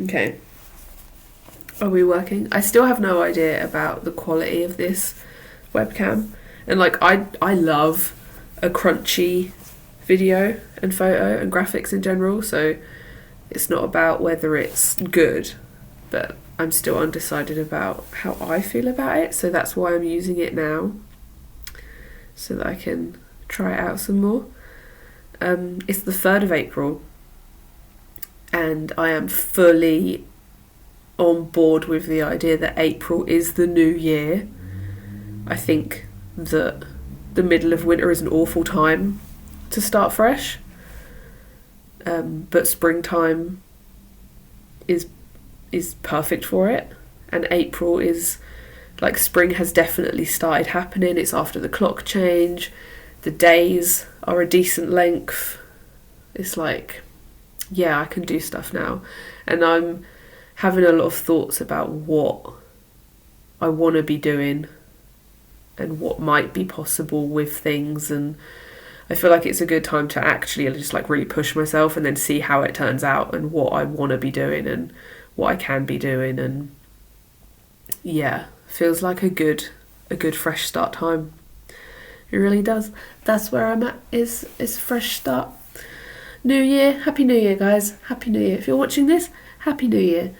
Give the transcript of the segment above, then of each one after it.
Okay. Are we working? I still have no idea about the quality of this webcam. And like I love a crunchy video and photo and graphics in general, so it's not about whether it's good, but I'm still undecided about how I feel about it, so that's why I'm using it now, so that I can try it out some more. It's the 3rd of April, and I am fully on board with the idea that April is the new year. I think that the middle of winter is an awful time to start fresh, but springtime is perfect for it, and April is like, spring has definitely started happening. It's after the clock change, the days are a decent length. It's like, yeah, I can do stuff now, and I'm having a lot of thoughts about what I want to be doing and what might be possible with things, and I feel like it's a good time to actually just like really push myself and then see how it turns out and what I want to be doing and what I can be doing. And yeah, feels like a good fresh start time. It really does. That's where I'm at, is fresh start. New year. Happy New Year, guys. Happy New Year. If you're watching this, Happy New Year.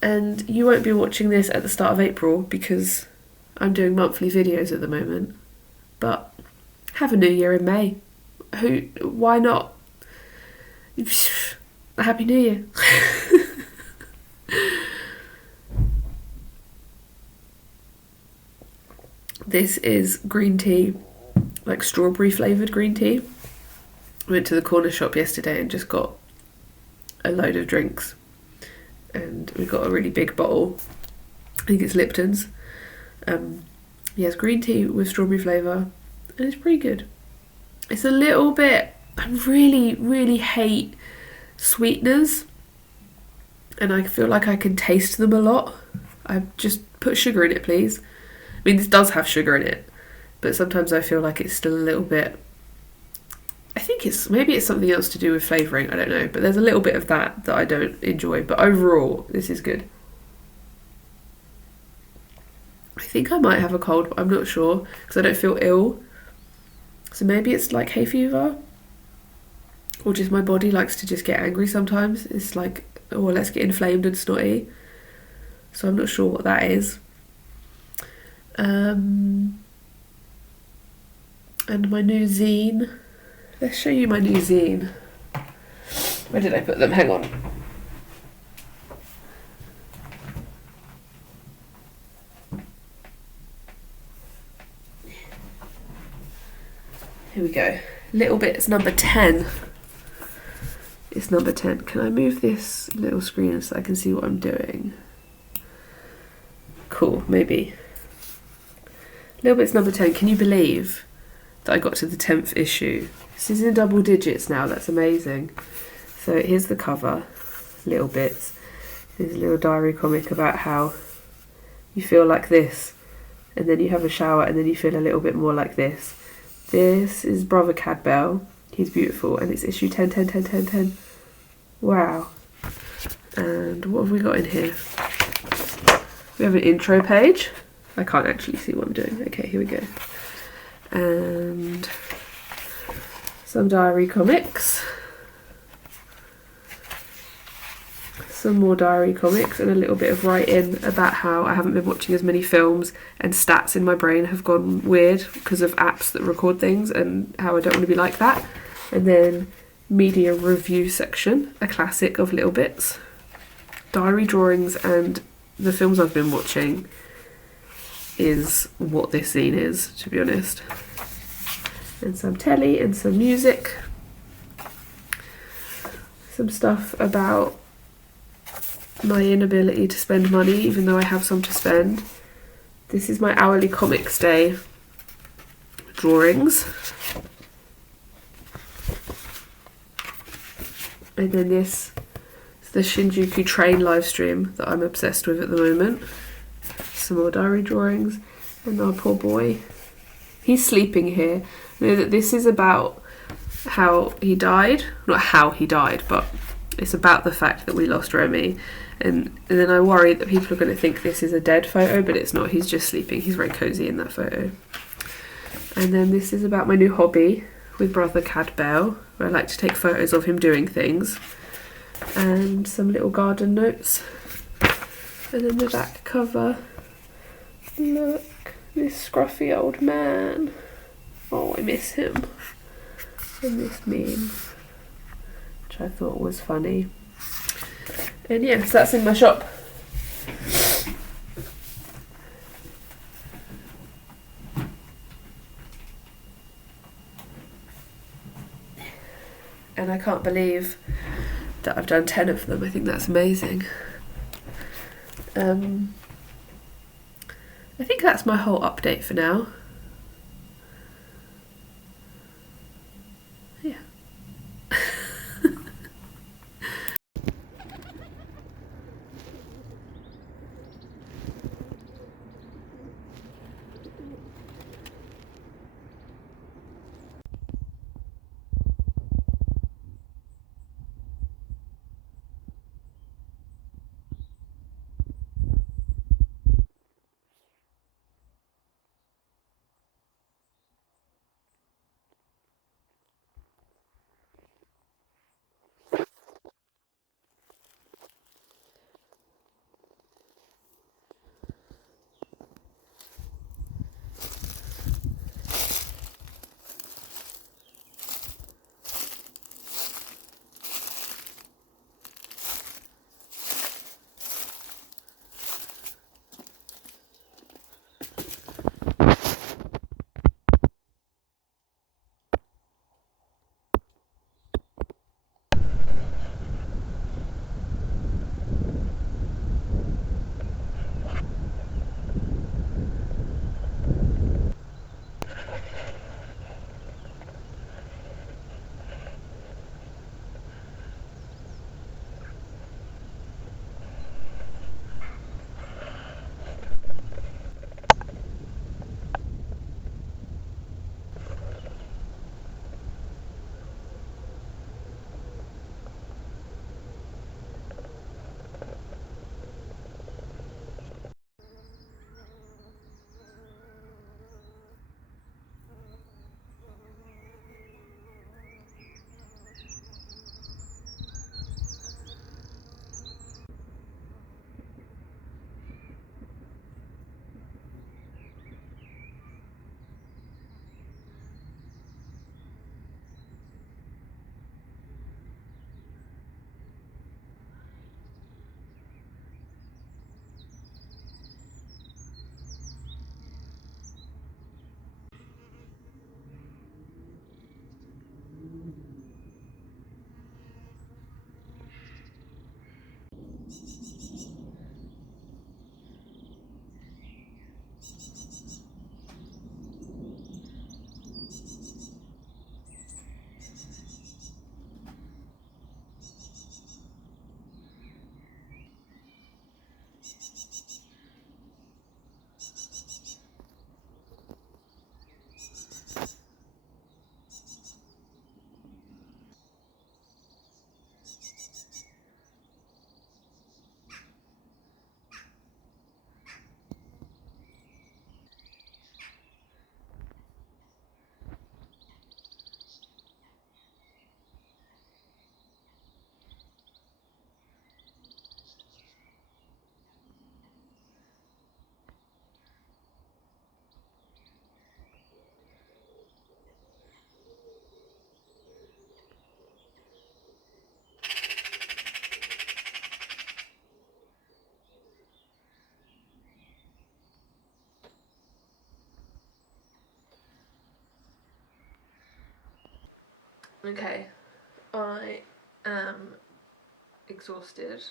And you won't be watching this at the start of April because I'm doing monthly videos at the moment. But have a new year in May. Why not? Happy New Year. This is green tea, like strawberry flavoured green tea. I went to the corner shop yesterday and just got a load of drinks. And we got a really big bottle. I think it's Lipton's. Yes, green tea with strawberry flavour. And it's pretty good. It's a little bit... I really, really hate sweeteners. And I feel like I can taste them a lot. I just put sugar in it, please. I mean, this does have sugar in it. But sometimes I feel like it's still a little bit... I think maybe it's something else to do with flavouring, I don't know. But there's a little bit of that I don't enjoy. But overall, this is good. I think I might have a cold, but I'm not sure. Because I don't feel ill. So maybe it's like hay fever. Or just my body likes to just get angry sometimes. It's like, oh, let's get inflamed and snotty. So I'm not sure what that is. And my new zine. Let's show you my new zine. Where did I put them? Hang on. Here we go. Little Bits number 10. It's number 10. Can I move this little screen so I can see what I'm doing? Cool, maybe. Little Bits number 10. Can you believe that I got to the 10th issue? This is in double digits now. That's amazing. So here's the cover. Little Bits. There's a little diary comic about how you feel like this, and then you have a shower, and then you feel a little bit more like this. This is Brother Cadbell. He's beautiful, and it's issue 10, 10, 10, 10, 10. Wow. And what have we got in here? We have an intro page. I can't actually see what I'm doing. Okay, here we go. And some diary comics. Some more diary comics and a little bit of writing about how I haven't been watching as many films and stats in my brain have gone weird because of apps that record things and how I don't want to be like that. And then media review section, a classic of Little Bits. Diary drawings and the films I've been watching is what this zine is, to be honest. And some telly and some music. Some stuff about my inability to spend money, even though I have some to spend. This is my hourly comics day drawings. And then this is the Shinjuku train live stream that I'm obsessed with at the moment. Some more diary drawings. And our poor boy. He's sleeping here. I know that this is about how he died. Not how he died, but It's about the fact that we lost Remy, and then I worry that people are going to think this is a dead photo, but it's not. He's just sleeping. He's very cosy in that photo. And then this is about my new hobby with brother Cadbell, where I like to take photos of him doing things, and some little garden notes. And then the back cover, look, this scruffy old man. Oh, I miss him. And this meme, which I thought was funny. And yeah, so that's in my shop. And I can't believe that I've done 10 of them. I think that's amazing. I think that's my whole update for now. Yeah. Okay, I am exhausted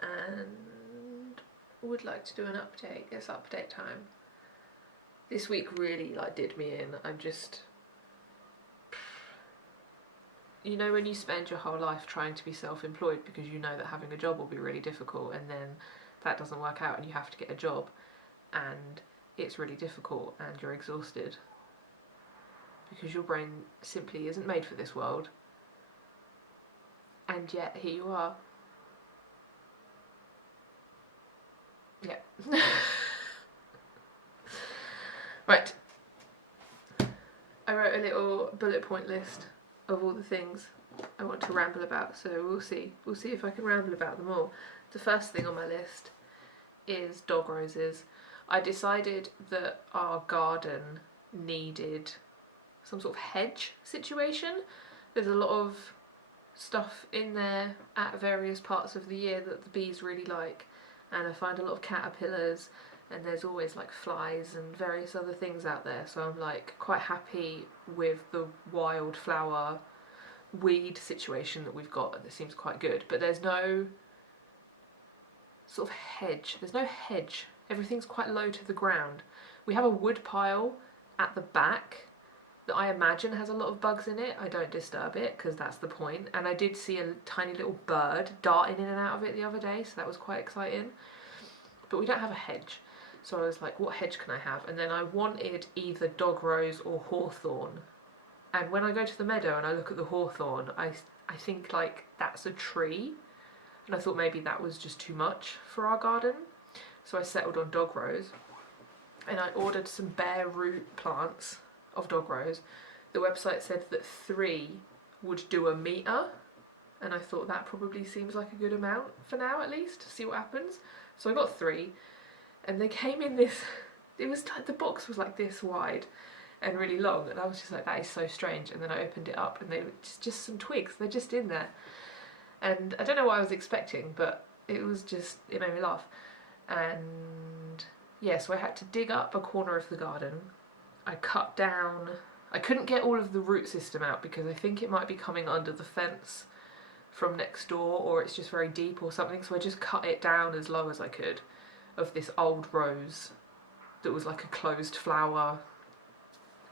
and would like to do an update. It's update time. This week really did me in. I'm just, you know, when you spend your whole life trying to be self-employed because you know that having a job will be really difficult, and then that doesn't work out and you have to get a job and it's really difficult and you're exhausted because your brain simply isn't made for this world. And yet here you are. Yeah. Right. I wrote a little bullet point list of all the things I want to ramble about, so we'll see. We'll see if I can ramble about them all. The first thing on my list is dog roses. I decided that our garden needed some sort of hedge situation. There's a lot of stuff in there at various parts of the year that the bees really like, and I find a lot of caterpillars, and there's always like flies and various other things out there, so I'm like quite happy with the wildflower weed situation that we've got. That seems quite good, but there's no sort of hedge. There's no hedge. Everything's quite low to the ground. We have a wood pile at the back that I imagine has a lot of bugs in it. I don't disturb it because that's the point. And I did see a tiny little bird darting in and out of it the other day, so that was quite exciting. But we don't have a hedge. So I was like, what hedge can I have? And then I wanted either dog rose or hawthorn. And when I go to the meadow and I look at the hawthorn, I think like that's a tree. And I thought maybe that was just too much for our garden. So I settled on dog rose. And I ordered some bare root plants of dog rose. The website said that 3 would do a metre, and I thought that probably seems like a good amount for now, at least, to see what happens. So I got 3, and they came in this, the box was like this wide and really long, and I was just like, that is so strange. And then I opened it up and they were just some twigs, they're just in there. And I don't know what I was expecting, but it made me laugh. And yeah, so I had to dig up a corner of the garden. I cut down, I couldn't get all of the root system out because I think it might be coming under the fence from next door, or it's just very deep or something, so I just cut it down as low as I could of this old rose that was like a closed flower,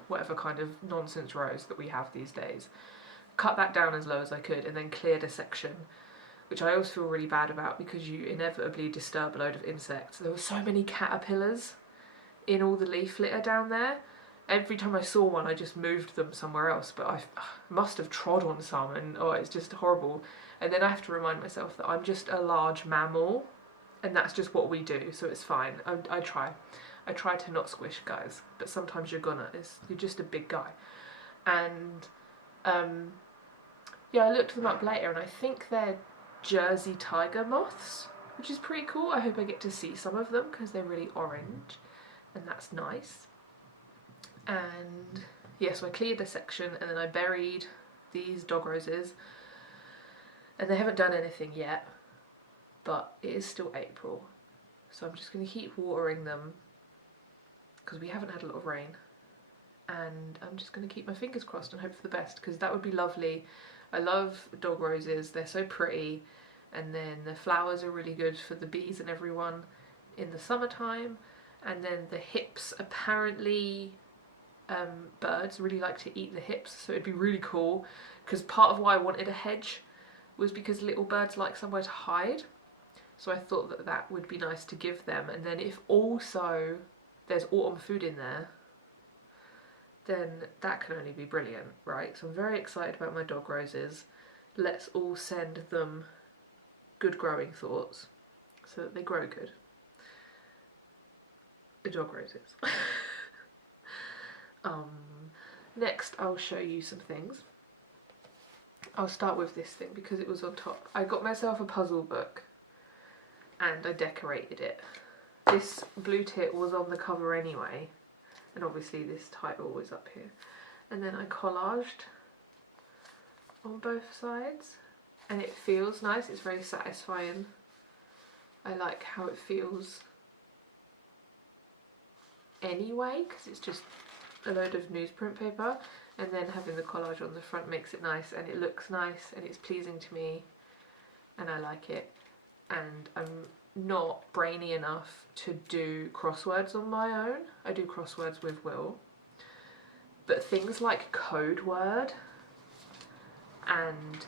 whatever kind of nonsense rose that we have these days. Cut that down as low as I could and then cleared a section, which I always feel really bad about because you inevitably disturb a load of insects. There were so many caterpillars in all the leaf litter down there. Every time I saw one I just moved them somewhere else, but I must have trod on some, and oh, it's just horrible. And then I have to remind myself that I'm just a large mammal and that's just what we do, so it's fine. I try to not squish guys, but sometimes you're just a big guy. And yeah, I looked them up later and I think they're Jersey tiger moths, which is pretty cool. I hope I get to see some of them because they're really orange and that's nice. And yeah, so I cleared the section and then I buried these dog roses, and they haven't done anything yet, but it is still April, so I'm just going to keep watering them because we haven't had a lot of rain, and I'm just going to keep my fingers crossed and hope for the best because that would be lovely. I love dog roses, they're so pretty, and then the flowers are really good for the bees and everyone in the summertime. And then the hips, apparently birds really like to eat the hips, so it'd be really cool, because part of why I wanted a hedge was because little birds like somewhere to hide, so I thought that that would be nice to give them. And then if also there's autumn food in there, then that can only be brilliant, right? So I'm very excited about my dog roses. Let's all send them good growing thoughts so that they grow good. The dog roses. Next I'll show you some things. I'll start with this thing because it was on top. I got myself a puzzle book and I decorated it. This blue tit was on the cover anyway, and obviously this title was up here. And then I collaged on both sides and it feels nice, it's very satisfying. I like how it feels anyway because it's just a load of newsprint paper, and then having the collage on the front makes it nice, and it looks nice and it's pleasing to me and I like it. And I'm not brainy enough to do crosswords on my own. I do crosswords with Will, but things like code word and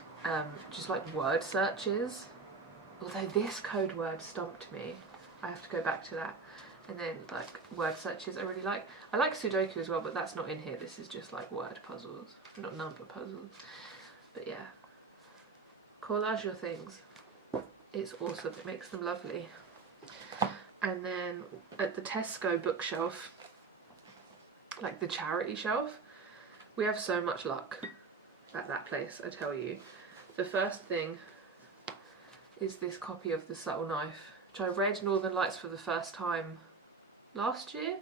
just like word searches, although this code word stumped me, I have to go back to that. And then like word searches I really like. I like Sudoku as well, but that's not in here. This is just like word puzzles, not number puzzles. But yeah, collage your things. It's awesome, it makes them lovely. And then at the Tesco bookshelf, like the charity shelf, we have so much luck at that place, I tell you. The first thing is this copy of The Subtle Knife, which I read Northern Lights for the first time last year,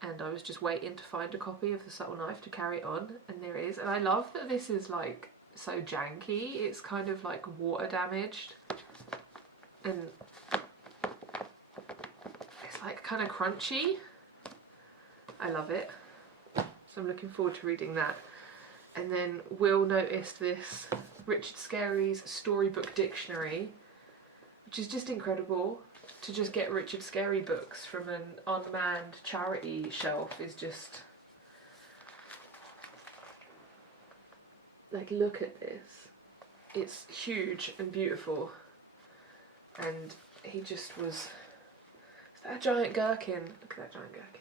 and I was just waiting to find a copy of The Subtle Knife to carry it on, and there it is. And I love that this is like so janky. It's kind of like water damaged, and it's like kind of crunchy. I love it. So I'm looking forward to reading that. And then Will noticed this Richard Scarry's Storybook Dictionary, which is just incredible. To just get Richard Scarry books from an unmanned charity shelf is just... like, look at this. It's huge and beautiful. And he just was... Is that a giant gherkin? Look at that giant gherkin.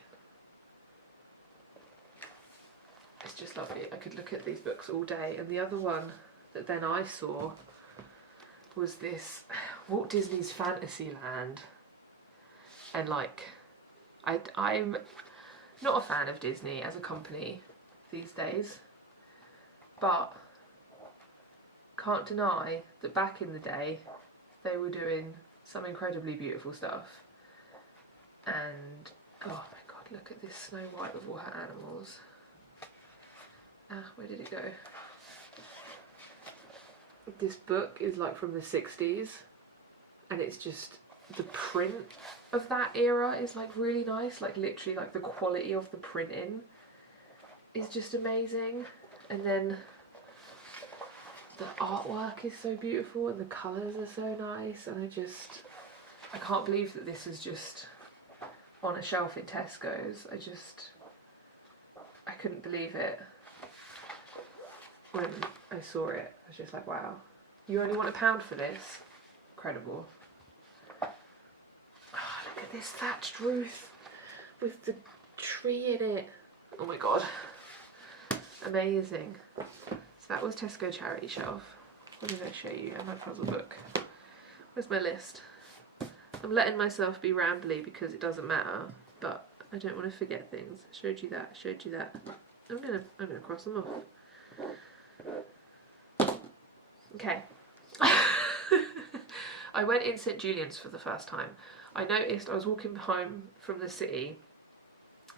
It's just lovely. I could look at these books all day. And the other one that then I saw was this Walt Disney's Fantasyland. And like, I'm not a fan of Disney as a company these days, but can't deny that back in the day they were doing some incredibly beautiful stuff. And oh my god, look at this Snow White with all her animals. Where did it go? This book is like from the 60s, and it's just, the print of that era is like really nice, like literally like the quality of the printing is just amazing. And then the artwork is so beautiful and the colours are so nice, and I can't believe that this is just on a shelf in Tesco's. I couldn't believe it. When I saw it, I was just like, wow, you only want £1 for this? Incredible. Oh, look at this thatched roof with the tree in it. Oh my god. Amazing. So that was Tesco charity shelf. What did I show you? I might puzzle book. Where's my list? I'm letting myself be rambly because it doesn't matter, but I don't want to forget things. I showed you that, I showed you that. I'm gonna cross them off. Okay. I went in St Julian's for the first time. I noticed I was walking home from the city,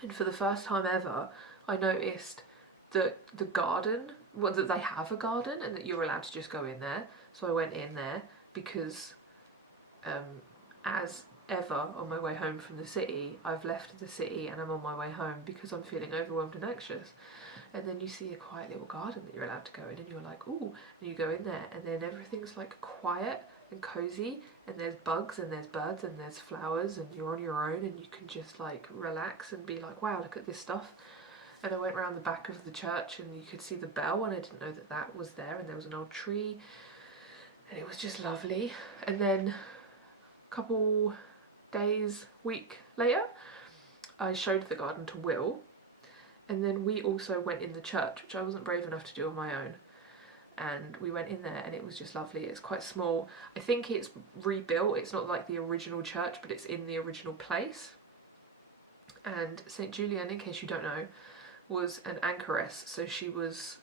and for the first time ever I noticed that the garden, well, that they have a garden and that you're allowed to just go in there. So I went in there because as ever on my way home from the city, I've left the city and I'm on my way home because I'm feeling overwhelmed and anxious. And then you see a quiet little garden that you're allowed to go in, and you're like, ooh, and you go in there, and then everything's like quiet and cozy, and there's bugs and there's birds and there's flowers, and you're on your own and you can just like relax and be like, wow, look at this stuff. And I went around the back of the church and you could see the bell, and I didn't know that that was there, and there was an old tree, and it was just lovely. And then a couple days, week later, I showed the garden to Will. And then we also went in the church, which I wasn't brave enough to do on my own. And we went in there and it was just lovely. It's quite small. I think it's rebuilt. It's not like the original church, but it's in the original place. And St Julian, in case you don't know, was an anchoress. So she was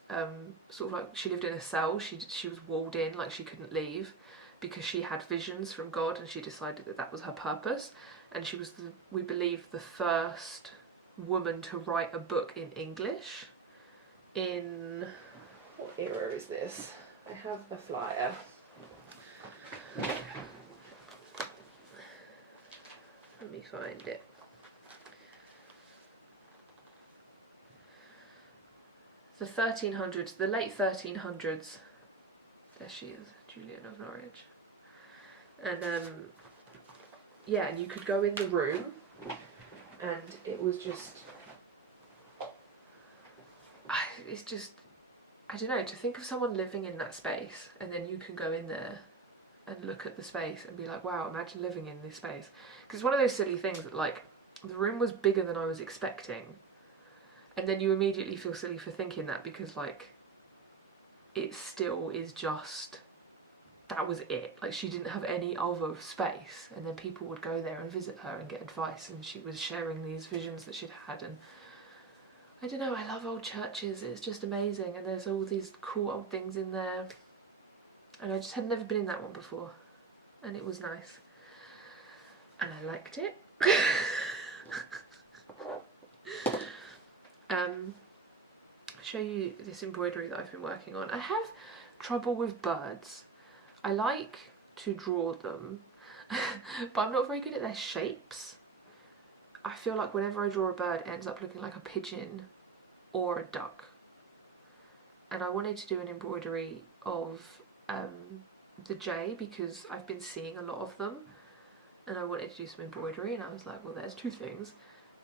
sort of like, she lived in a cell. She was walled in, like she couldn't leave, because she had visions from God and she decided that that was her purpose. And she was, we believe, the first woman to write a book in English in, what era is this? I have a flyer. Let me find it. The 1300s, the late 1300s. There she is, Julian of Norwich. And yeah, and you could go in the room, and it was just, it's just, I don't know, to think of someone living in that space, and then you can go in there and look at the space and be like, wow, imagine living in this space. Because it's one of those silly things that, like, the room was bigger than I was expecting, and then you immediately feel silly for thinking that, because, like, it still is just that was it. Like, she didn't have any other space, and then people would go there and visit her and get advice, and she was sharing these visions that she'd had. And I don't know, I love old churches, it's just amazing, and there's all these cool old things in there, and I just had never been in that one before, and it was nice, and I liked it. Show you this embroidery that I've been working on. I have trouble with birds. I like to draw them, but I'm not very good at their shapes. I feel like whenever I draw a bird, it ends up looking like a pigeon or a duck. And I wanted to do an embroidery of the jay, because I've been seeing a lot of them, and I wanted to do some embroidery, and I was like, well, there's two things.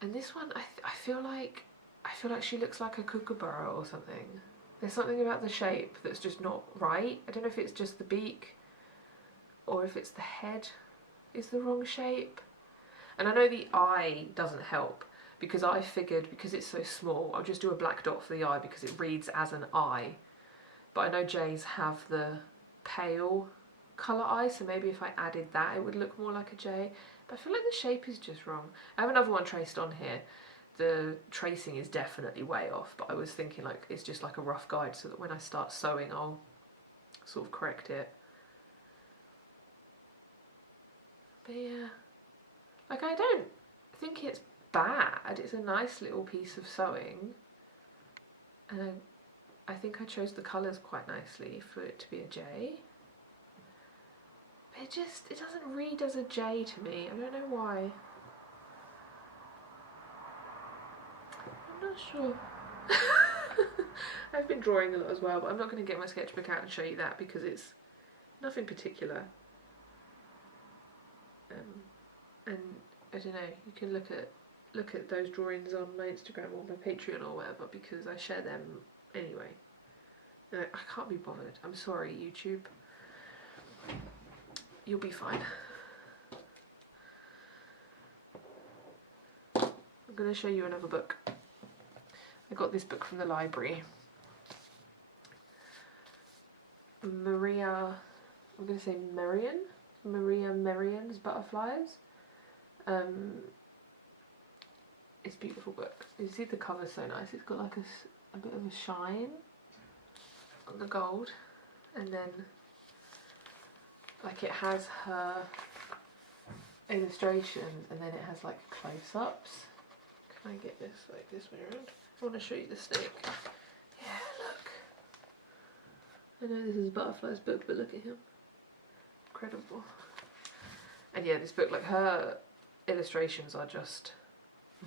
And this one, I feel like she looks like a kookaburra or something. There's something about the shape that's just not right. I don't know if it's just the beak or if it's the head is the wrong shape. And I know the eye doesn't help, because I figured, because it's so small, I'll just do a black dot for the eye because it reads as an eye. But I know jays have the pale colour eye, so maybe if I added that it would look more like a jay. But I feel like the shape is just wrong. I have another one traced on here. The tracing is definitely way off, but I was thinking like it's just like a rough guide, so that when I start sewing I'll sort of correct it. But yeah, like, I don't think it's bad. It's a nice little piece of sewing, and I think I chose the colours quite nicely for it to be a J. But it doesn't read as a J to me. I don't know why. I'm not sure. I've been drawing a lot as well, but I'm not going to get my sketchbook out and show you that because it's nothing particular. And I don't know, you can look at those drawings on my Instagram or my Patreon or whatever, because I share them anyway. I can't be bothered. I'm sorry, YouTube. You'll be fine. I'm going to show you another book. I got this book from the library. Maria Merriam's Butterflies. It's a beautiful book. You see the cover's so nice. It's got like a bit of a shine on the gold, and then like it has her illustrations, and then it has like close-ups. Can I get this like this way around? I want to show you the snake. Yeah, look. I know this is a Butterflies book, but look at him. Incredible. And yeah, this book, like, her illustrations are just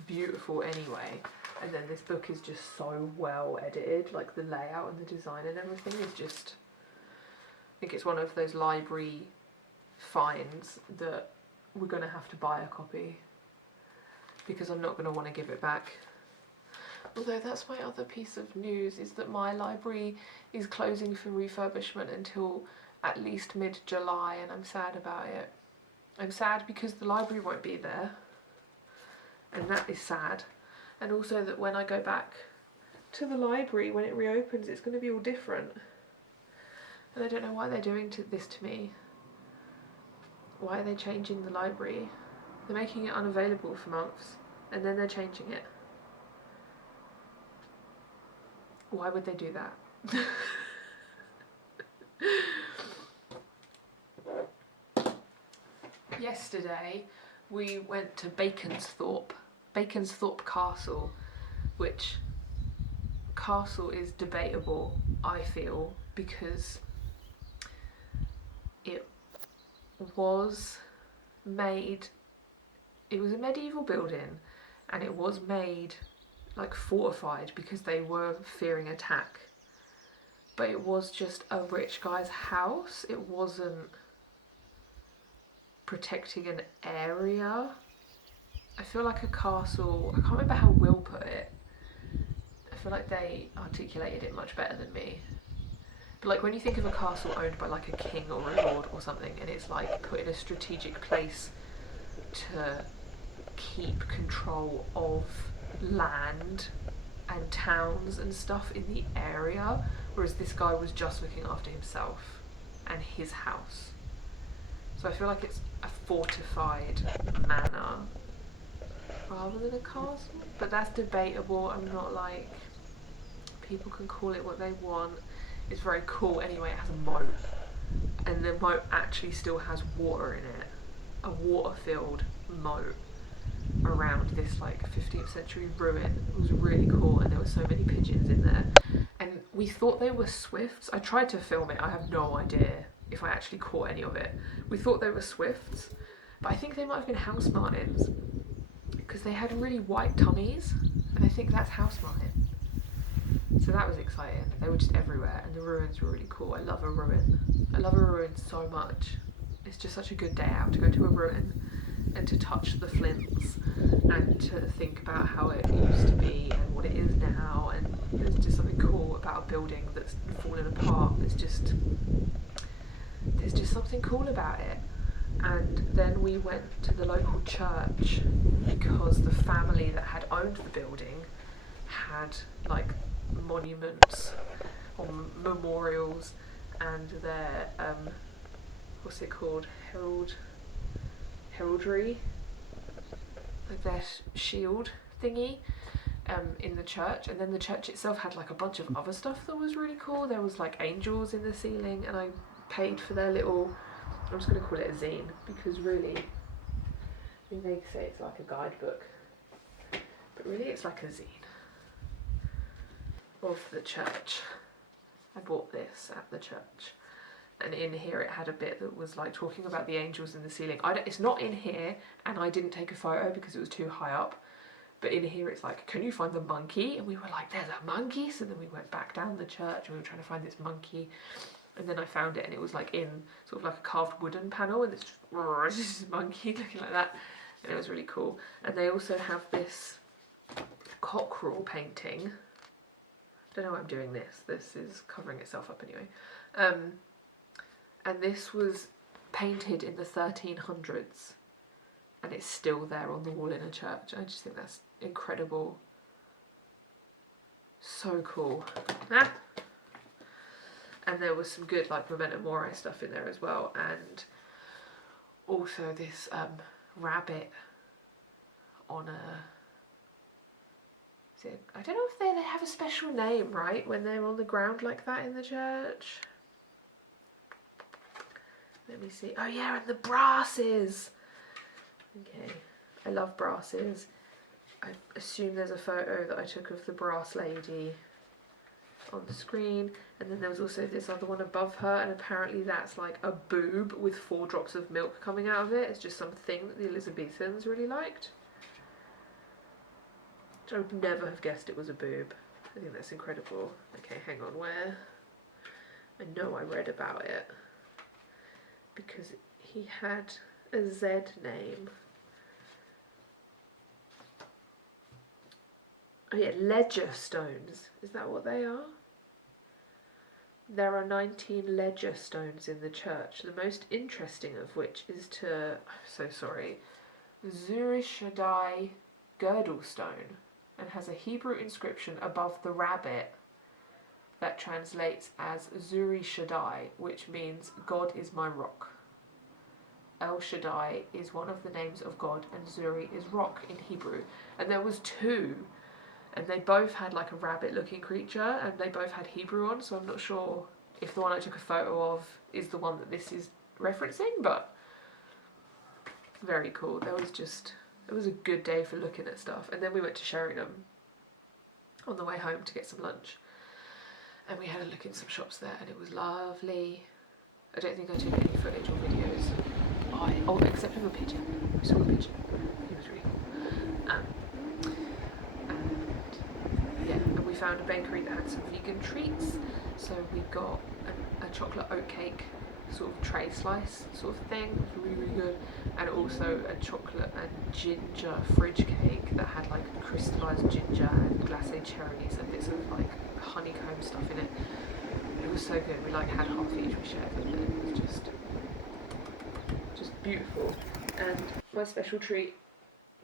beautiful anyway, and then this book is just so well edited. Like, the layout and the design and everything is just, I think it's one of those library finds that we're going to have to buy a copy, because I'm not going to want to give it back. Although that's my other piece of news, is that my library is closing for refurbishment until at least mid-July, and I'm sad about it. I'm sad because the library won't be there, and that is sad. And also that when I go back to the library, when it reopens, it's going to be all different. And I don't know why they're doing this to me. Why are they changing the library? They're making it unavailable for months, and then they're changing it. Why would they do that? Yesterday we went to Baconsthorpe Castle, which castle is debatable, I feel, because it was a medieval building, and it was made like fortified because they were fearing attack, but it was just a rich guy's house. It wasn't protecting an area. I feel like a castle, I can't remember how Will put it. I feel like they articulated it much better than me. But like when you think of a castle owned by like a king or a lord or something, and it's like put in a strategic place to keep control of land and towns and stuff in the area, whereas this guy was just looking after himself. and his house. So I feel like it's a fortified manor rather than a castle, but that's debatable. I'm not like, people can call it what they want. It's very cool. Anyway, it has a moat, and the moat actually still has water in it, a water-filled moat around this like 15th century ruin. It was really cool, and there were so many pigeons in there, and we thought they were swifts. I tried to film it. I have no idea if I actually caught any of it. We thought they were swifts, but I think they might have been house martins because they had really white tummies, and I think that's house martin. So that was exciting. They were just everywhere, and the ruins were really cool. I love a ruin. I love a ruin so much. It's just such a good day out to go to a ruin and to touch the flints and to think about how it used to be and what it is now. And there's just something cool about a building that's fallen apart. There's just something cool about it. And then we went to the local church because the family that had owned the building had like monuments or memorials, and their what's it called, heraldry, like their shield thingy in the church. And then the church itself had like a bunch of other stuff that was really cool. There was like angels in the ceiling, and I paid for their little, I'm just going to call it a zine because really, I mean, they say it's like a guidebook, but really it's like a zine of the church. I bought this at the church, and in here it had a bit that was like talking about the angels in the ceiling. It's not in here, and I didn't take a photo because it was too high up, but in here it's like, can you find the monkey? And we were like, there's a monkey. So then we went back down the church and we were trying to find this monkey, and then I found it, and it was like in sort of like a carved wooden panel, and it's just this monkey looking like that, and it was really cool. And they also have this cockerel painting. I don't know why I'm doing this. This is covering itself up anyway. And this was painted in the 1300s, and it's still there on the wall in a church. I just think that's incredible. So cool. Ah. And there was some good like memento mori stuff in there as well, and also this rabbit on a, I don't know if they have a special name, right, when they're on the ground like that in the church. Let me see. Oh yeah, and the brasses. Okay, I love brasses. I assume there's a photo that I took of the brass lady on the screen, and then there was also this other one above her, and apparently that's like a boob with 4 drops of milk coming out of it. It's just something that the Elizabethans really liked. I would never have guessed it was a boob. I think that's incredible. Okay, hang on, where? I know I read about it because he had a Z name. Oh yeah, ledger stones. Is that what they are? There are 19 ledger stones in the church, the most interesting of which is to, I'm so sorry, Zuri-Shaddai girdle stone, and has a Hebrew inscription above the rabbit that translates as Zuri Shaddai, which means God is my rock. El Shaddai is one of the names of God, and Zuri is rock in Hebrew. And there was 2, and they both had like a rabbit looking creature, and they both had Hebrew on, so I'm not sure if the one I took a photo of is the one that this is referencing, but very cool. It was a good day for looking at stuff. And then we went to Sheringham on the way home to get some lunch, and we had a look in some shops there, and it was lovely. I don't think I took any footage or videos. Oh, except of a pigeon. We saw a pigeon. He was really cool. And yeah, and we found a bakery that had some vegan treats. So we got a chocolate oatcake sort of tray slice sort of thing. It was really, really good. And also a chocolate and ginger fridge cake that had like crystallized ginger and glacé cherries and bits of like honeycomb stuff in it. It was so good. We like had half each, we shared them, and it was just beautiful. And my special treat,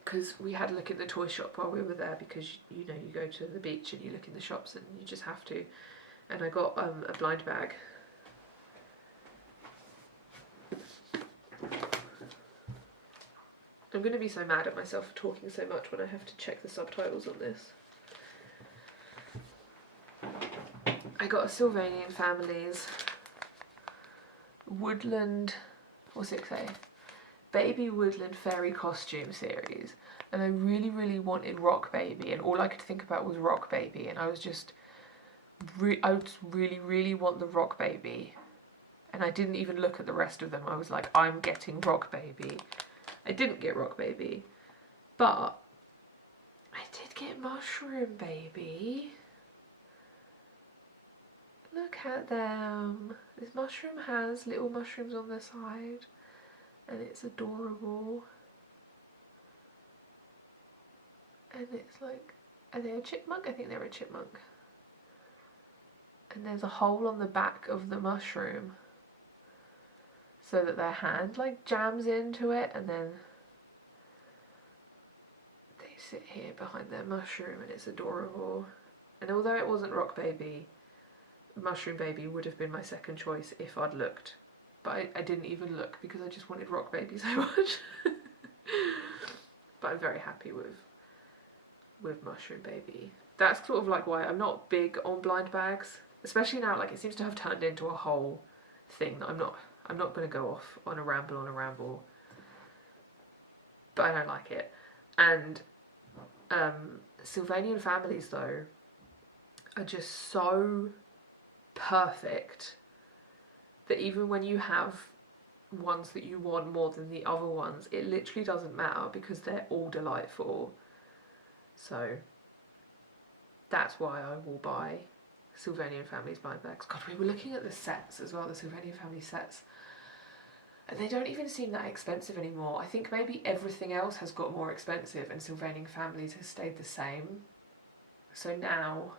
because we had a look in the toy shop while we were there, because you know, you go to the beach and you look in the shops and you just have to. And I got a blind bag I'm going to be so mad at myself for talking so much when I have to check the subtitles on this. I got a Sylvanian Families Woodland, what's it say? Baby Woodland Fairy Costume Series. And I really, really wanted Rock Baby, and all I could think about was Rock Baby, and I was just, I would really, really want the Rock Baby. And I didn't even look at the rest of them. I was like, I'm getting Rock Baby. I didn't get Rock Baby, but I did get Mushroom Baby. Look at them. This mushroom has little mushrooms on the side, and it's adorable. And it's like, are they a chipmunk? I think they're a chipmunk. And there's a hole on the back of the mushroom so that their hand like jams into it, and then they sit here behind their mushroom, and it's adorable. And although it wasn't Rock Baby, Mushroom Baby would have been my second choice if I'd looked. But I didn't even look because I just wanted Rock Baby so much. But I'm very happy with Mushroom Baby. That's sort of like why I'm not big on blind bags, especially now. Like, it seems to have turned into a whole thing that I'm not going to go off on a ramble, but I don't like it. And Sylvanian Families though are just so perfect that even when you have ones that you want more than the other ones, it literally doesn't matter because they're all delightful. So that's why I will buy Sylvanian Families blind bags. God, we were looking at the sets as well, the Sylvanian Family sets, and they don't even seem that expensive anymore. I think maybe everything else has got more expensive and Sylvanian Families has stayed the same. So now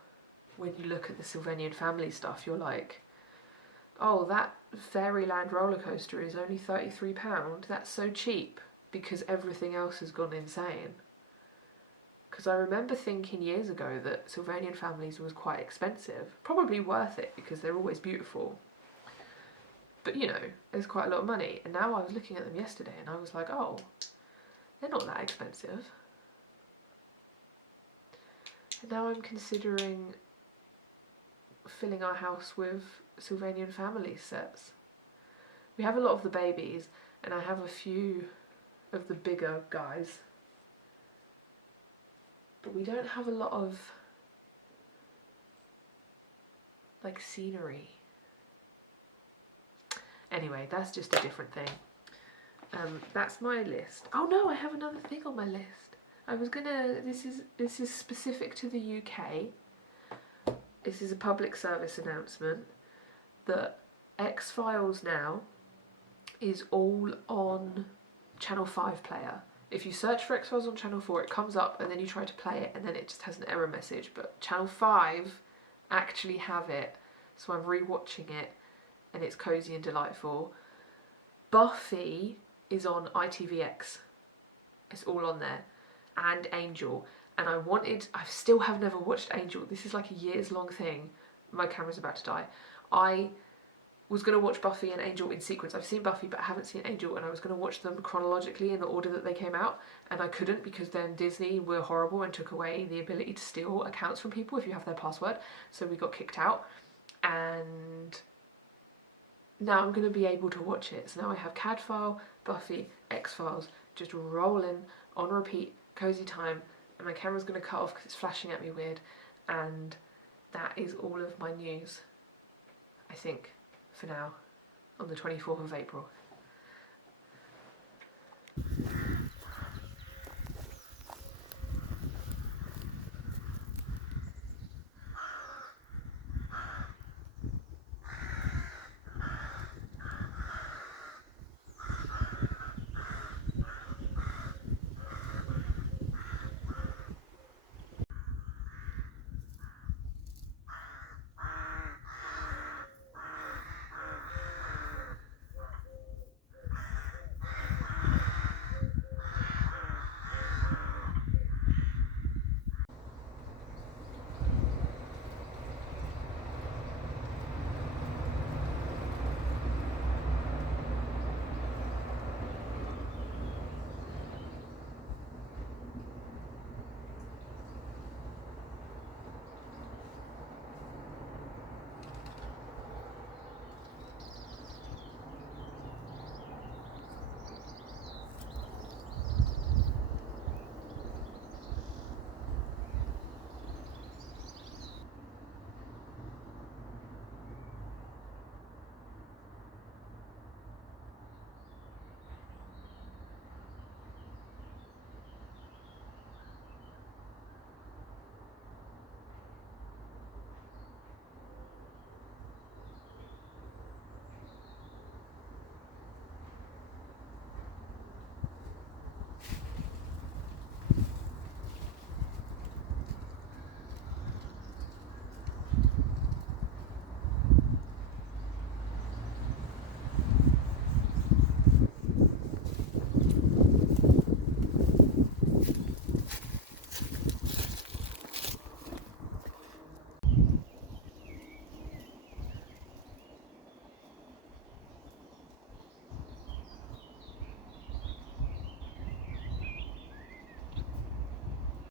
when you look at the Sylvanian Family stuff, you're like, oh, that Fairyland roller coaster is only £33. That's so cheap, because everything else has gone insane. Because I remember thinking years ago that Sylvanian Families was quite expensive. Probably worth it because they're always beautiful. But you know, it's quite a lot of money. And now I was looking at them yesterday and I was like, oh, they're not that expensive. And now I'm considering filling our house with Sylvanian Family sets. We have a lot of the babies and I have a few of the bigger guys, but we don't have a lot of like scenery. Anyway, that's just a different thing. That's my list. Oh no, I have another thing on my list. I was gonna, this is specific to the UK. This is a public service announcement that X-Files now is all on Channel 5 player. If you search for X-Files on Channel 4, it comes up and then you try to play it and then it just has an error message. But Channel 5 actually have it, so I'm rewatching it and it's cosy and delightful. Buffy is on ITVX. It's all on there. And Angel. And I still have never watched Angel. This is like a years long thing. My camera's about to die. I was going to watch Buffy and Angel in sequence. I've seen Buffy but I haven't seen Angel, and I was going to watch them chronologically in the order that they came out, and I couldn't because then Disney were horrible and took away the ability to steal accounts from people if you have their password, so we got kicked out. And now I'm going to be able to watch it. So now I have Cadfile, Buffy, X-Files just rolling on repeat, cozy time, and my camera's going to cut off because it's flashing at me weird. And that is all of my news, I think, for now, on the 24th of April.